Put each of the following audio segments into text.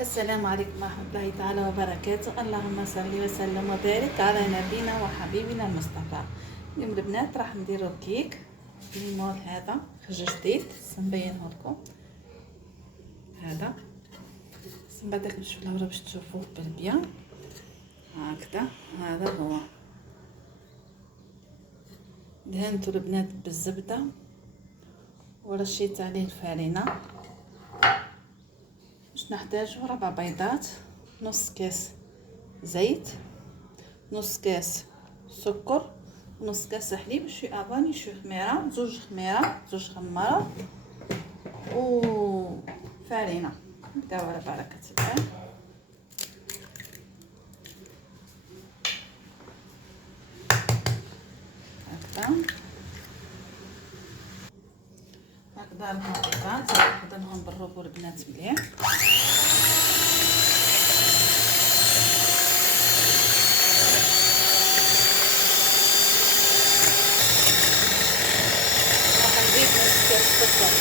السلام عليكم ورحمة الله تعالى وبركاته. اللهم صل وسلم وبارك على نبينا وحبيبنا المصطفى. اليوم البنات راح نديرو الكيك بالمول. هذا خرج جديد سنبينه لكم. هذا من بعد نشوف الورا باش تشوفوه بالبيان هكذا. هذا هو دهنتو البنات بالزبدة ورشيت عليه الفارينة. باش نحتاجو 4 بيضات، نص كاس زيت، نص كاس سكر، ونص كاس حليب، شوي افاني، شوي خميره، زوج خمارات وفارينه. نبداو على بركه الله. هكذا البيضات نخدمهم بالروبو البنات مليح. نزيد نص كاس سكر.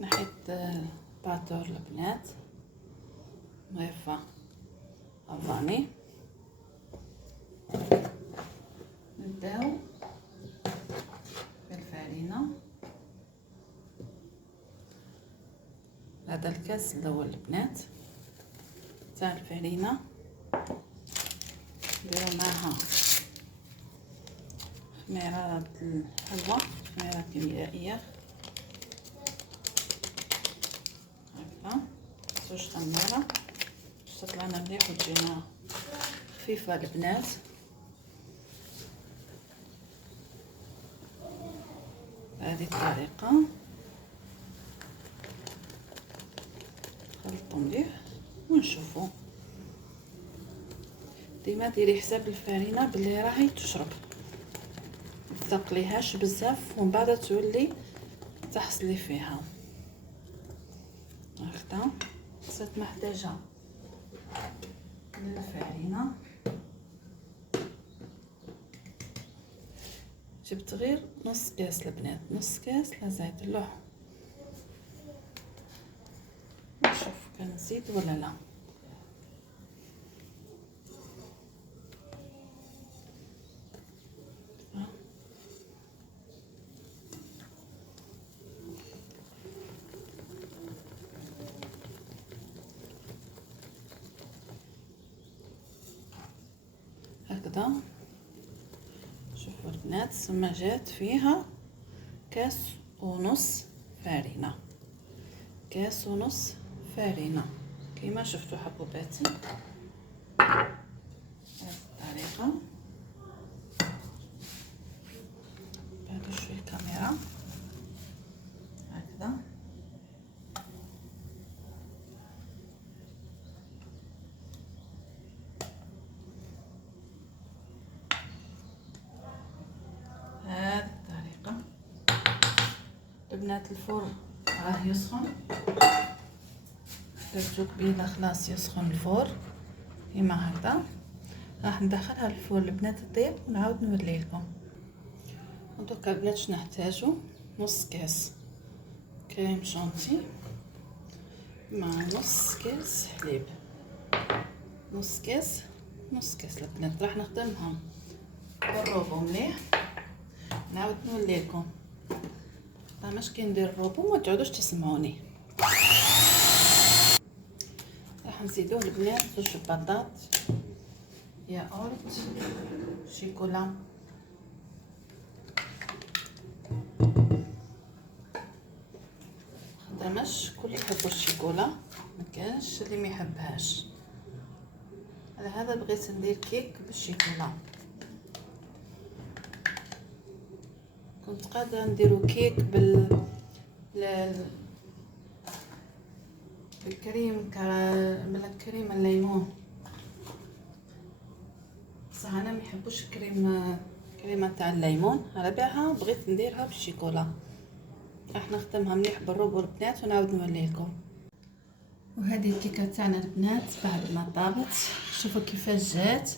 نحيد الباتور البنات ضيفة افاني. نبداو بالفارينة. هذا الكاس الاول البنات تاع الفارينة، نديرو معها خميرات الحلوى، خميرات كيميائية هكذا، زوج خمارة باش تطلعنا مليح وتجينا خفيفة البنات. بهذه الطريقة نخلطو مليح ونشوفو. ديما ديري حساب الفارينة بلي راهي تشرب، متثقليهاش بزاف ومن بعد تولي تحصلي فيها هكذا. صرت محتاجة للفارينة، جبت غير نص كاس البنات، نص كاس لزيت اللوح. نشوف كان نزيد ولا لا. هكذا شوفوا البنات، السماجات فيها كاس ونص فارينة، كاس ونص فارينة كيما شفتوا حبوباتي بهذه الطريقة. بعد شوي كاميرا هكذا. هذه الطريقة البنات. الفرن راه يسخن، درتو كبيلة خلاص يسخن الفرن كيما هكذا. راح ندخلها الفرن البنات تطيب ونعاود نوري لكم. دوكا البنات واش نحتاجو؟ نص كاس كريم شانتي مع نص كاس حليب، نص كاس البنات. راح نخدمهم بالروبو مليح نعاود نوليكم مش كي ندير الروبو ما تعودوش تسمعوني. راح نزيدو البنات زوج بطاط، ياغورت، شيكولا. خدامش كل يحبوا الشيكولا، ما كانش اللي ما يحبهاش. على هذا بغيت ندير كيك بالشيكولا. كنت قادره نديرو كيك بالكريم بالكريم الليمون، بصح انا ما يحبوش كريمه تاع الليمون، على بالها بغيت نديرها بالشيكولا. راح نخدمها مليح بالروبو البنات ونعاود نوليكم. وهذه الكيكه تاعنا البنات بعد ما طابت، شوفوا كيفاش جات.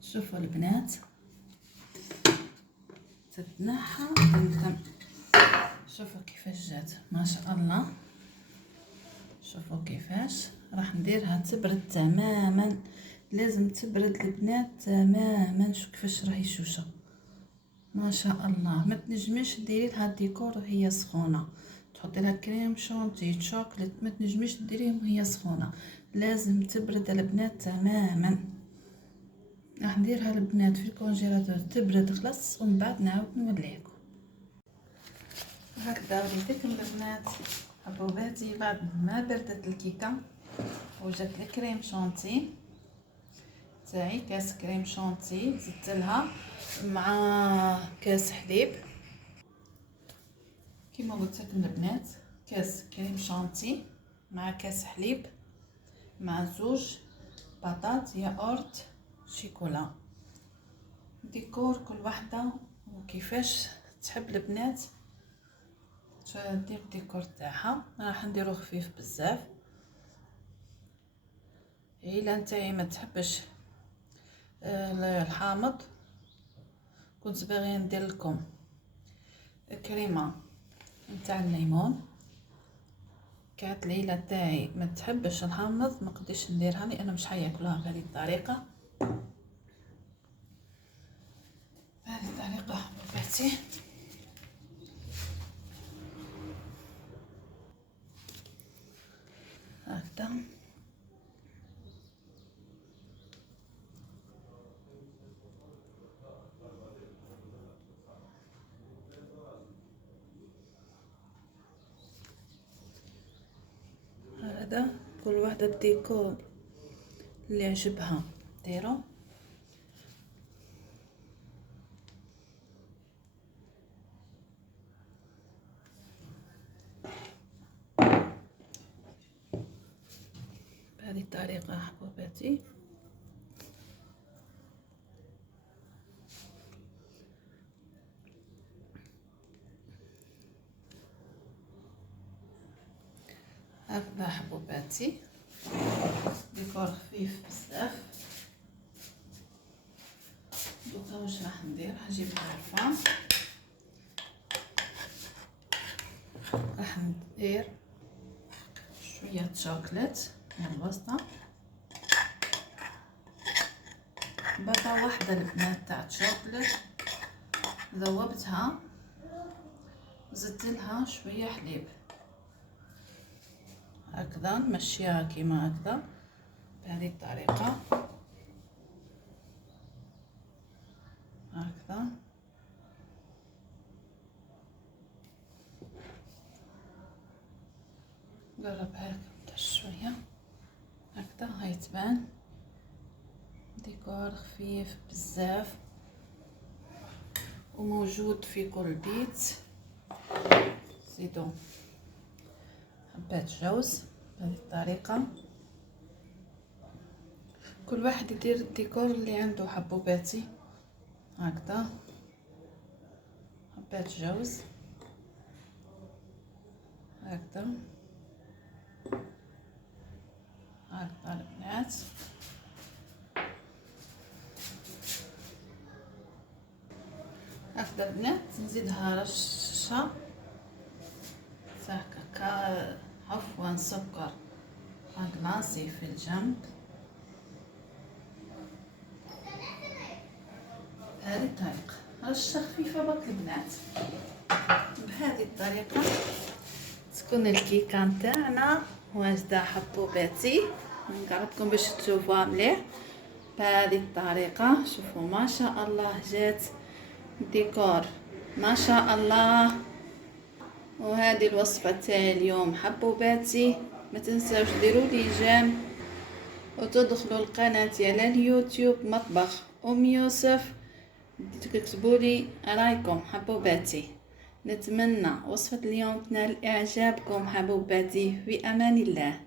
شوفوا البنات تتنحى نكتم. شوفوا كيفاش جات ما شاء الله. شوفوا كيفاش راح نديرها تبرد تماما، لازم تبرد البنات تماما. شوف كيفاش راهي شوشه ما شاء الله. ما تنجميش ديري لها الديكور وهي سخونه، تحطي لها كريم شونتي شوكولات، ما تنجميش ديريهم وهي سخونه، لازم تبرد البنات تماما. راح نديرها البنات في الكونجيلاتور تبرد خلاص، ومن بعد نعاود نوريكم. هكذا وريتكم البنات حبوباتي بعد ما بردت الكيكه وجات الكريم شونتي تاعي. كاس كريم شونتي زدت لها مع كاس حليب كيما قلت لكم البنات، كاس كريم شونتي مع كاس حليب مع زوج بطاط ياغورت شيكولا. ديكور كل وحده وكيفاش تحب البنات دير الديكور تاعها. راح نديرو خفيف بزاف. الا نتايا ما تحبش الحامض، كنت باغيه ندير لكم كريمه نتاع الليمون، كانت ليلى تاعي ما تحبش الحامض ما قديش نديرها لان مش حياكلوها بهذه الطريقه. بهذه الطريقه حبيباتي. هكذا هذا كل واحدة الديكور اللي يعجبها ديرو. بهذه الطريقة حبوباتي. هكذا حبوباتي ديكور خفيف بزاف. دوكا واش راح ندير، راح نجيب الغرفة، راح ندير شوية شوكولات من الوسطى، باطا واحدة البنات تاع شوكولات ذوبتها، زدت لها شوية حليب هكذا نمشيها كيما هكذا بهذه الطريقة هكذا. نقربها لكم شوية هكذا، هاي تبان ديكور خفيف بزاف وموجود في كل بيت. زيدوا حبات جوز بهذه الطريقة. كل واحد يدير الديكور اللي عنده حبوباتي هكذا. حبات جوز هكذا هكذا البنات. هكذا البنات نزيدها رشة تاع كاكاو، عفوا سكر غلاسي في الجنب بهذه الطريقة. رشة خفيفة برك البنات. بهذه الطريقة تكون الكيكة نتاعنا واجدة حبوباتي. نقربكم باش تشوفوها مليح. بهذه الطريقة شوفوا ما شاء الله جات ديكور ما شاء الله. وهذه الوصفة تاعي اليوم حبوباتي. ما تنساوش ديروا لي جيم وتدخلوا القناة على اليوتيوب مطبخ يوسف، تكتبوا لي رايكم حبوباتي. نتمنى وصفة اليوم تنال اعجابكم حبوباتي. في امان الله.